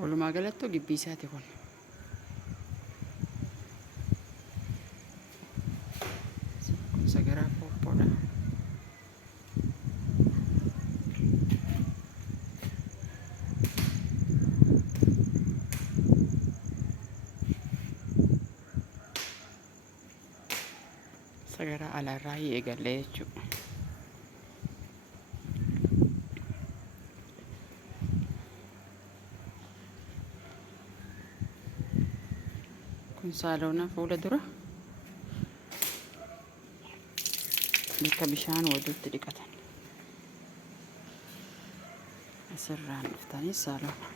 Walumaa galatti gibbii isaati kun. Kun sagaraa pooppoodha. Sagaraa alaarraa eegalee jechuudha. Kun saaloona fuula dura bakka bishaan waduutti dhiqatan. Asirraan dhuftanii saaloona.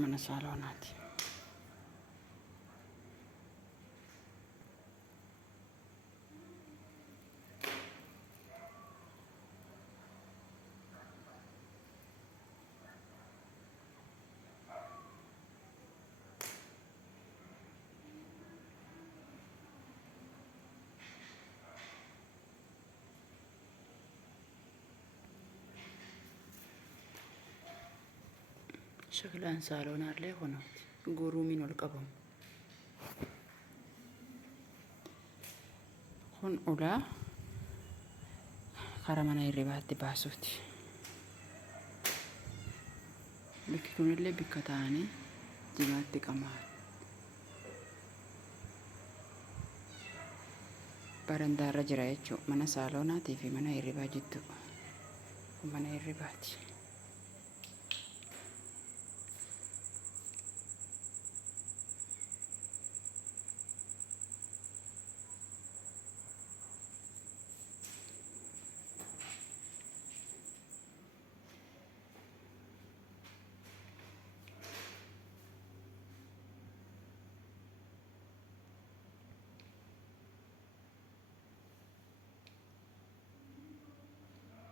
Mana saaloonaati. Shaklaan saaloonaallee kunuuti. Guruumiin ol qabamu. Kun ulaa karaa mana hirribaatti baasuuti. Bakki kunillee bakka ta'anii jimaatti qamaa. Barandaarra jira jechuudha. Mana saalonaatii fi mana hirribaa jidduu. Kun mana hirribaati.